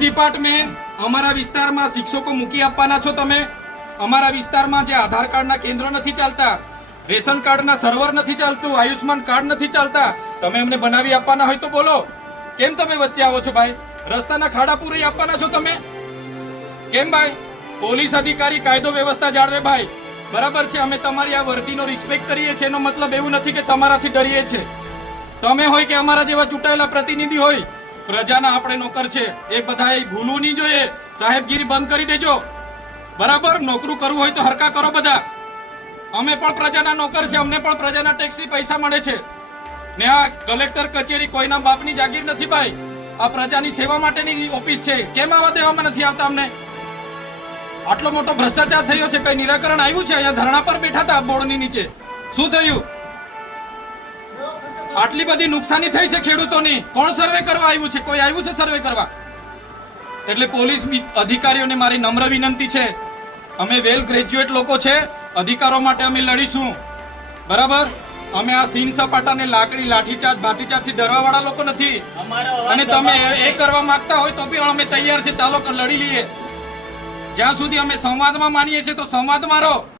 Department અમારા વિસ્તારમાં શિક્ષકો મૂકી આપવાના છો તમે? અમારા વિસ્તારમાં જે આધાર કાર્ડના કેન્દ્રો નથી ચાલતા, રેશન કાર્ડના સર્વર નથી ચાલતું આયુષ્માન કાર્ડ નથી ચાલતા, તમે અમને બનાવી આપવાના હોય તો બોલો. કેમ તમે વચ્ચે આવો છો ભાઈ? રસ્તાના ખાડા પૂરી આપવાના છો તમે? કેમ ભાઈ? પોલીસ અધિકારી કાયદો વ્યવસ્થા જાળવે ભાઈ. બરાબર છે, અમે તમારી આ વર્દીનો રિસ્પેક્ટ કરીએ છીએ, એનો મતલબ એવું નથી કે તમારાથી ડરીએ છે તમે હોય કે અમારા જેવા ચૂંટાયેલા પ્રતિનિધિ હોય પ્રજાના આપણે નોકર છે. એ બધાએ ભૂલવું નહીં જોઈએ. સાહેબગીરી બંધ કરી દેજો. બરાબર? નોકરું કરવું હોય તો હરકા કરો બધા. અમે પણ પ્રજાના નોકર છે. અમને પણ પ્રજાના ટેક્સી પૈસા મળે છે. ને આ કલેક્ટર કચેરી કોઈના બાપની જાગીર નથી ભાઈ. આ પ્રજાની સેવા માટેની ઓફિસ છે. કેમ આવા દેવામાં નથી આવતા અમને? આટલો મોટો ભ્રષ્ટાચાર થયો છે. કઈ નિરાકરણ આવ્યું છે? અહીંયા ધરણા પર બેઠા હતા બોર્ડની નીચે. શું થયું? આટલી બધી નુકસાની થઈ છે ખેડૂતોની. કોણ સર્વે કરવા આવ્યું છે? કોઈ આવ્યું છે સર્વે કરવા? એટલે પોલીસ અધિકારીઓને મારી નમ્ર વિનંતી છે. અમે વેલ ગ્રેજ્યુએટ લોકો છે. અધિકારો માટે અમે લડીશું. બરાબર? અમે આ સીન સપાટાને લાકડી લાઠીચાર્જ ભાતીચાર્જથી ડરવા વાળા લોકો નથી. અને તમે એ- એ કરવા માંગતા હોય તો બી અમે તૈયાર છે. ચાલો લડી લઈએ. જ્યાં સુધી અમે સંવાદમાં માનીએ છીએ તો સંવાદમાં રહો.